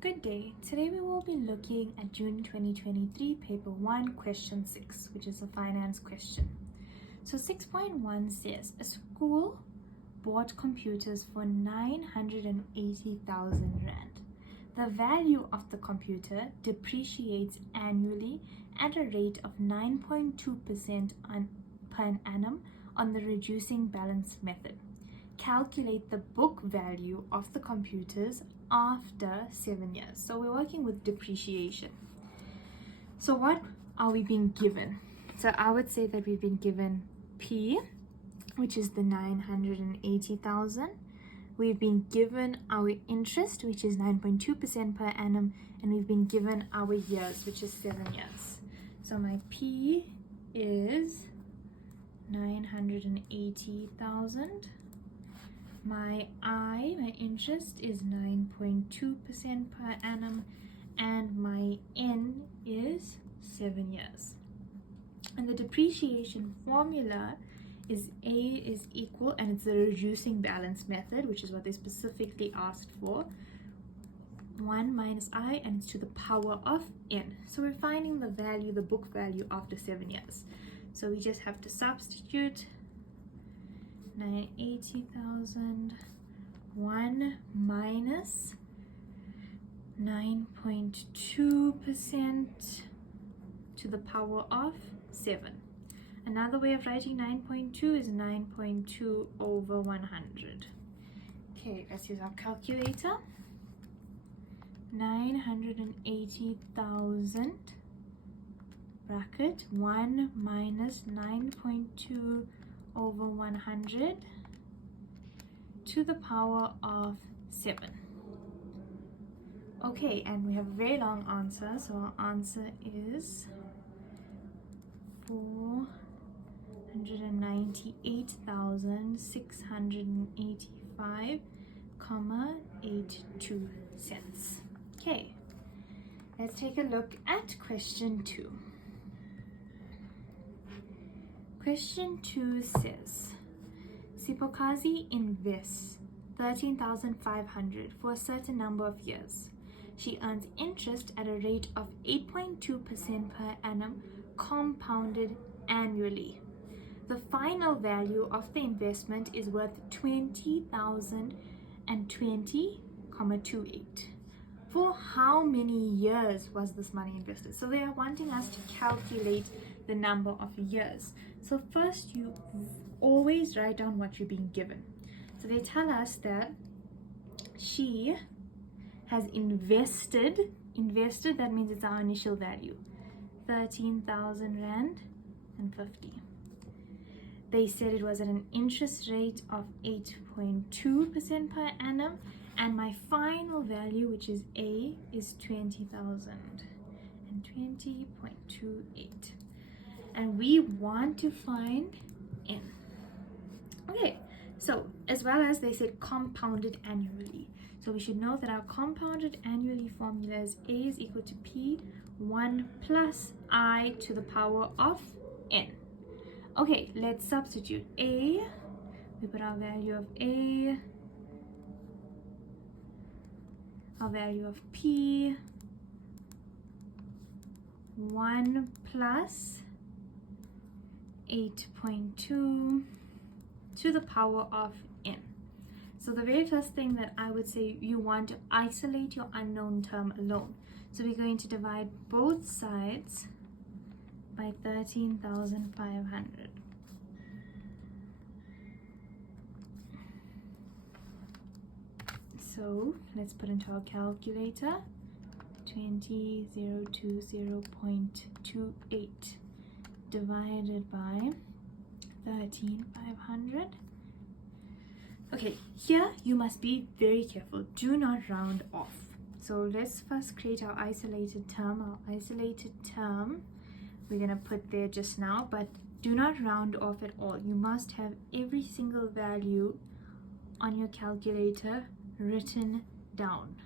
Good day. Today we will be looking at June 2023 paper 1 question 6, which is a finance question. So 6.1 says a school bought computers for 980,000 rand. The value of the computer depreciates annually at a rate of 9.2% per annum on the reducing balance method. Calculate the book value of the computers after 7 years. So we're working with depreciation. So what are we being given? So I would say that we've been given P, which is the 980,000. We've been given our interest, which is 9.2% per annum, and we've been given our years, which is 7 years. So my P is 980,000. My interest is 9.2% per annum, and my N is 7 years. And the depreciation formula is A is equal, and it's the reducing balance method, which is what they specifically asked for, 1 minus I, and it's to the power of N. So we're finding the value, the book value after 7 years. So we just have to substitute 980,000, 1 minus 9.2% to the power of 7. Another way of writing 9.2 is 9.2 over 100. Okay, let's use our calculator. 980,000 bracket 1 minus 9.2 over 100 to the power of 7. Okay, and we have a very long answer, so our answer is 498,685.82 cents. Okay, let's take a look at question 2. Question 2 says, Sipokazi invests 13,500 for a certain number of years. She earns interest at a rate of 8.2% per annum, compounded annually. The final value of the investment is worth 20,020,28. For how many years was this money invested? So they are wanting us to calculate the number of years. So first, you always write down what you're being given. So they tell us that she has invested, that means it's our initial value, 13,000 rand and 50. They said it was at an interest rate of 8.2% per annum, and my final value, which is A, is 20,020.28. And we want to find N. Okay, so as well as they said compounded annually. So we should know that our compounded annually formula is A is equal to P 1 plus I to the power of N. Okay, let's substitute A. We put our value of A, our value of P, 1 plus 8.2 to the power of N. So the very first thing that I would say, you want to isolate your unknown term alone. So we're going to divide both sides by 13,500. So let's put into our calculator 20,020.28 divided by 13,500. Okay, here you must be very careful. Do not round off. So let's first create our isolated term. Our isolated term we're going to put there just now, but do not round off at all. You must have every single value on your calculator written down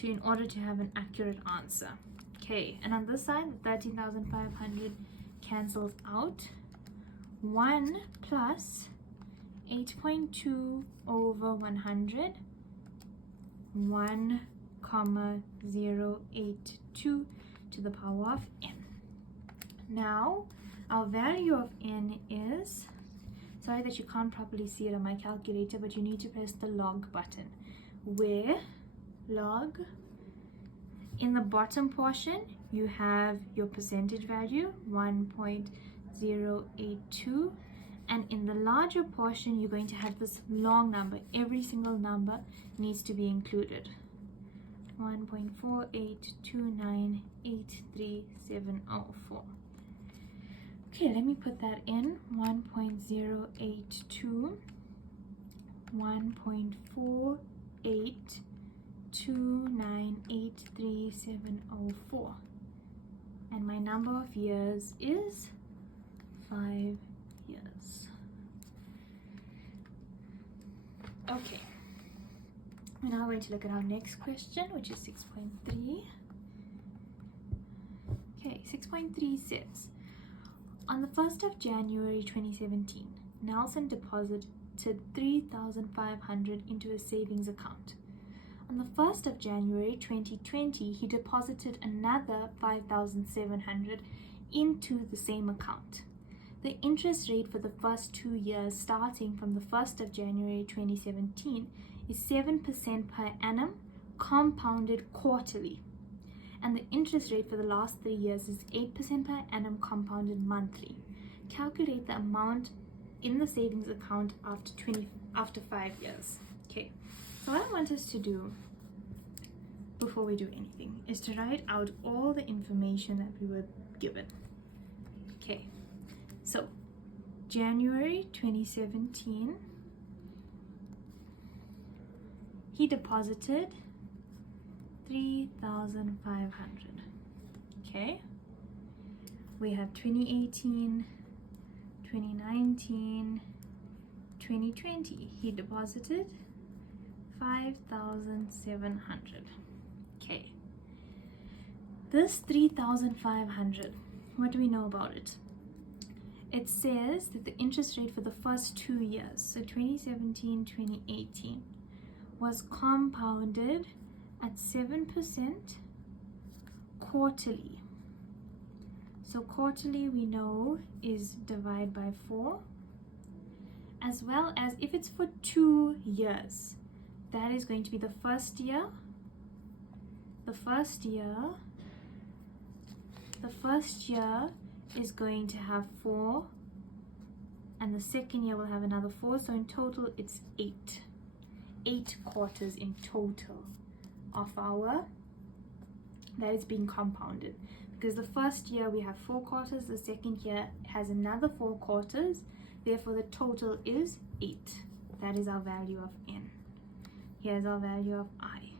in order to have an accurate answer. Okay, and on this side, 13,500 cancels out. 1 plus 8.2 over 100, 1 to the power of n. Now our value of n is, sorry that you can't properly see it on my calculator, but you need to press the log button, where log, in the bottom portion you have your percentage value 1.082, and in the larger portion you're going to have this long number. Every single number needs to be included. 1.482983704. Okay, let me put that in. 1.082, 1.482983704, and my number of years is 5 years. Okay, we're now going to look at our next question, which is 6.3. Okay, 6.3 says, on the 1st of January 2017, Nelson deposited $3,500 into a savings account. On the 1st of January 2020, he deposited another $5,700 into the same account. The interest rate for the first 2 years, starting from the 1st of January 2017, is 7% per annum, compounded quarterly. And the interest rate for the last 3 years is 8% per annum, compounded monthly. Calculate the amount in the savings account after 5 years. Okay, so what I want us to do before we do anything is to write out all the information that we were given. Okay, so January 2017, he deposited $3,500. Okay, we have 2018, 2019, 2020. He deposited $5,700. Okay, this $3,500, what do we know about it? It says that the interest rate for the first 2 years, so 2017, 2018, was compounded at 7% quarterly. So quarterly we know is divide by 4, as well as if it's for 2 years, that is going to be the first year. The first year is going to have 4, and the second year will have another 4, so in total it's 8 quarters in total of our that is being compounded, because the first year we have 4 quarters, the second year has another 4 quarters, therefore the total is 8. That is our value of n. Here's our value of I.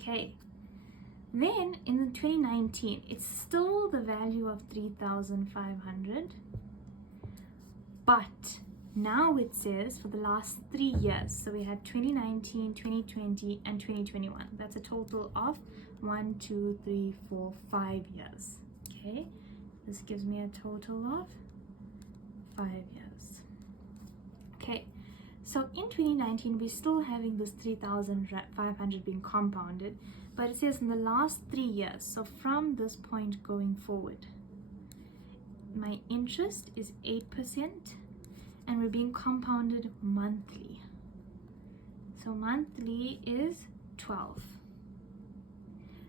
Okay, then in the 2019 it's still the value of 3,500, but now it says for the last 3 years, so we had 2019, 2020 and 2021. That's a total of 1, 2, 3, 4, 5 years. Okay, this gives me a total of 5 years. Okay, so in 2019 we're still having this 3,500 being compounded, but it says in the last 3 years, so from this point going forward, my interest is 8%, and we're being compounded monthly. So monthly is 12.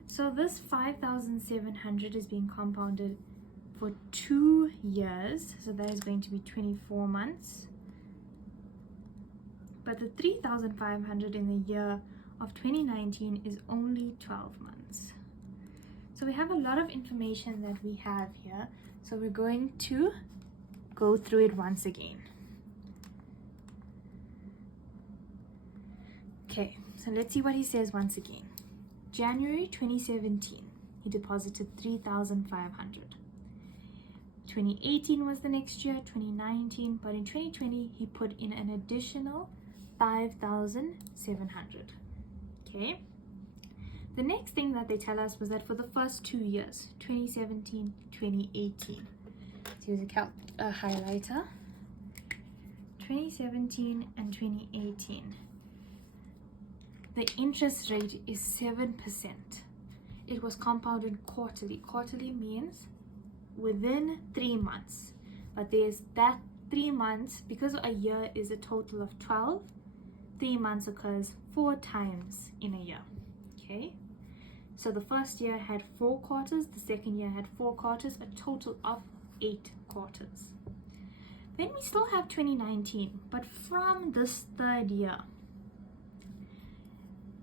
So this 5,700 is being compounded for 2 years, so that is going to be 24 months. But the 3,500 in the year of 2019 is only 12 months. So we have a lot of information that we have here, so we're going to go through it once again. Okay, so let's see what he says once again. January 2017, he deposited 3,500. 2018 was the next year, 2019, but in 2020 he put in an additional 5,700. Okay, the next thing that they tell us was that for the first 2 years, 2017, 2018, let's use a highlighter, 2017 and 2018, the interest rate is 7%. It was compounded quarterly. Quarterly means within 3 months. But there's that 3 months, because a year is a total of 12, 3 months occurs 4 times in a year. Okay? So the first year had 4 quarters, the second year had 4 quarters, a total of 8 quarters. Then we still have 2019, but from this third year,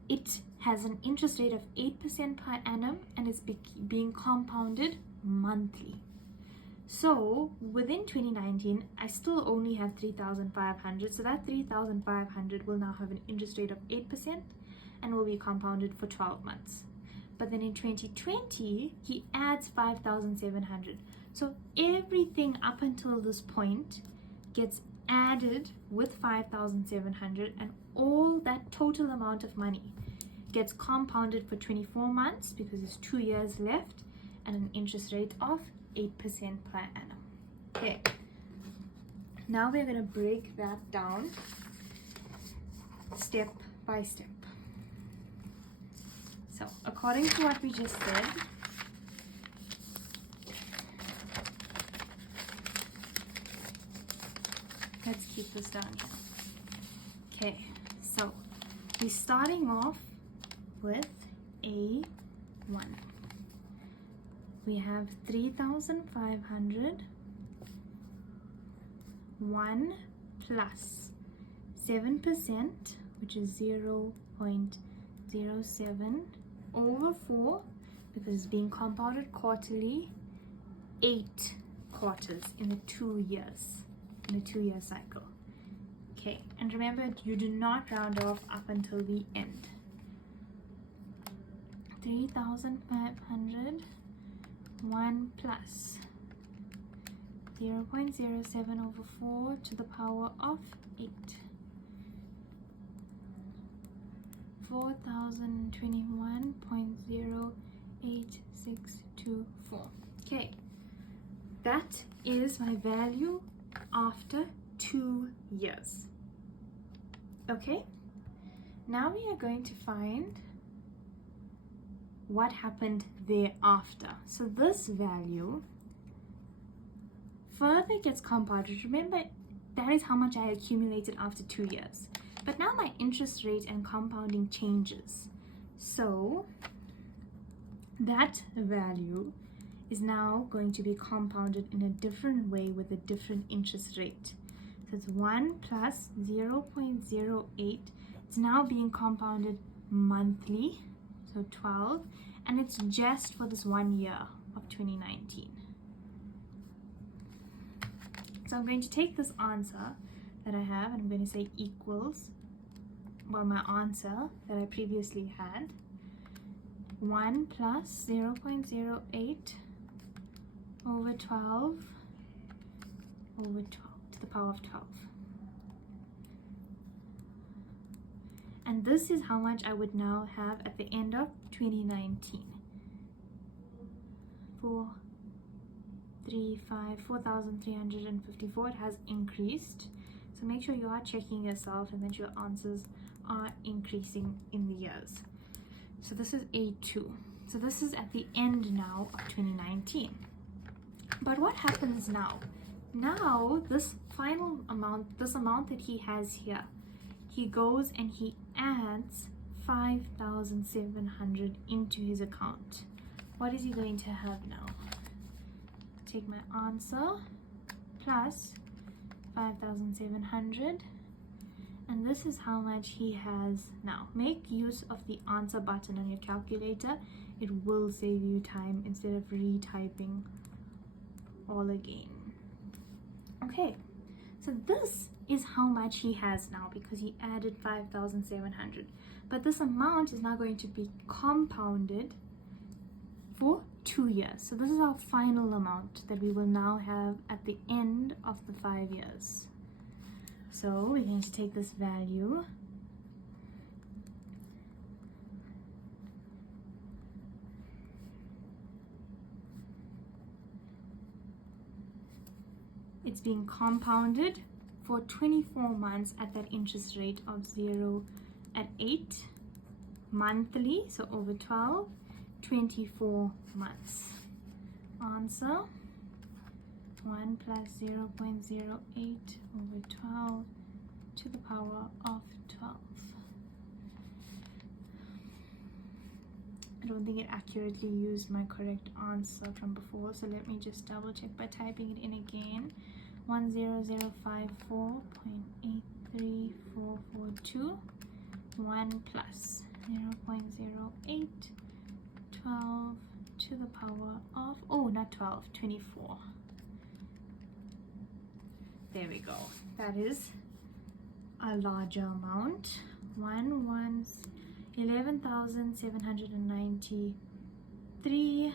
it has an interest rate of 8% per annum and is being compounded monthly. So within 2019, I still only have 3,500. So that 3,500 will now have an interest rate of 8% and will be compounded for 12 months. But then in 2020, he adds 5,700. So everything up until this point gets added with 5,700, and all that total amount of money gets compounded for 24 months because there's 2 years left and an interest rate of 8% per annum. Okay, now we're going to break that down step by step. So according to what we just said, let's keep this down here. Okay, so we're starting off with A1. We have 3,500, 1 plus 7%, which is 0.07 over 4, because it's being compounded quarterly, 8 quarters in the 2 years, in a 2-year cycle. Okay, and remember, you do not round off up until the end. 3,500, 1 plus 0.07 over 4 to the power of 8. 4,021.08624. Okay, that is my value after 2 years. Okay, now we are going to find what happened thereafter. So this value further gets compounded. Remember, that is how much I accumulated after 2 years. But now my interest rate and compounding changes. So that value is now going to be compounded in a different way with a different interest rate. So it's 1 plus 0.08. It's now being compounded monthly, so 12, and it's just for this 1 year of 2019. So I'm going to take this answer that I have and I'm going to say equals, well, my answer that I previously had, 1 plus 0.08 over 12 over 12 to the power of 12. And this is how much I would now have at the end of 2019. 4,354. It has increased. So make sure you are checking yourself and that your answers are increasing in the years. So this is A2. So this is at the end now of 2019. But what happens now? Now this final amount, this amount that he has here, he goes and he adds 5,700 into his account. What is he going to have now? Take my answer plus 5,700, and this is how much he has now. Make use of the answer button on your calculator. It will save you time instead of retyping all again. Okay, so this is how much he has now because he added 5,700. But this amount is now going to be compounded for 2 years. So this is our final amount that we will now have at the end of the 5 years. So we're going to take this value it's being compounded for 24 months at that interest rate of 0 at 8 monthly, so over 12, 24 months. Answer 1 plus 0.08 over 12 to the power of 12. I don't think it accurately used my correct answer from before, so let me just double check by typing it in again. 10054.83442, 1 plus 0.08, 12 to the power of, oh, not 12, 24. There we go. That is a larger amount. 11,793,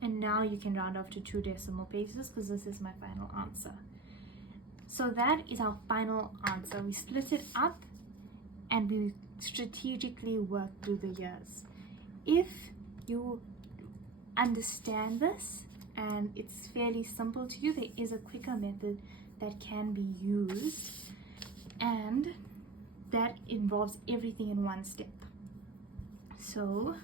and now you can round off to 2 decimal places because this is my final answer. So that is our final answer. We split it up and we strategically work through the years. If you understand this and it's fairly simple to you, there is a quicker method that can be used, and that involves everything in one step. So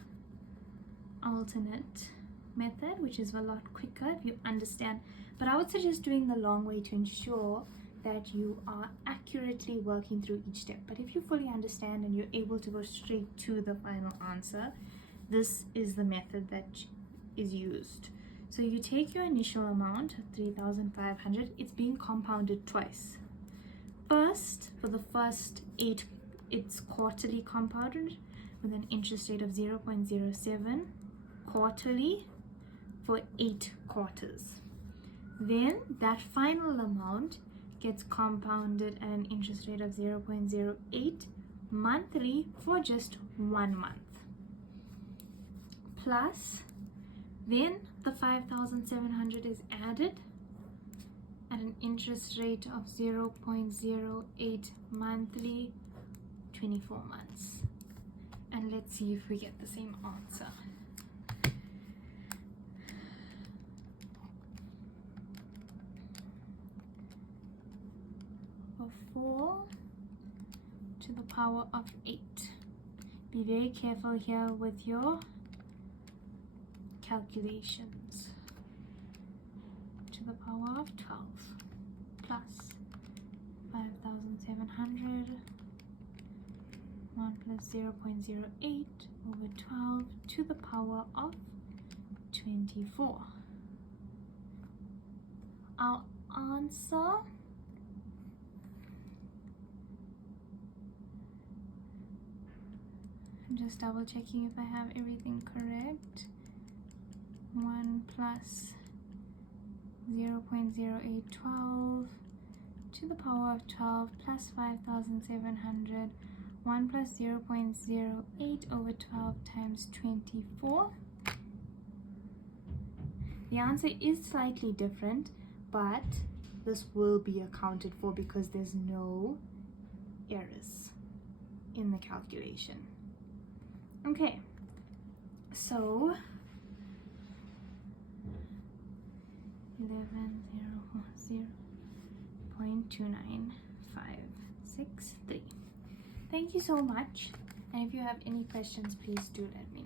alternate method, which is a lot quicker if you understand, but I would suggest doing the long way to ensure that you are accurately working through each step. But if you fully understand and you're able to go straight to the final answer, this is the method that is used. So you take your initial amount of 3,500, it's being compounded twice. First, for the first 8, it's quarterly compounded with an interest rate of 0.07 quarterly for 8 quarters. Then that final amount gets compounded at an interest rate of 0.08 monthly for just 1 month. Plus, then the 5,700 is added at an interest rate of 0.08 monthly, 24 months. And let's see if we get the same answer. For 4 to the power of 8. Be very careful here with your calculations. To the power of 12 plus 5,700, 1 plus 0.08 over 12 to the power of 24. Our answer I'm just double checking if I have everything correct. 1 plus 0.0812 to the power of 12 plus 5,700, 1 plus 0.08 over 12 times 24. The answer is slightly different, but this will be accounted for because there's no errors in the calculation. Okay, so 11,0.29563. Thank you so much, and if you have any questions, please do let me know.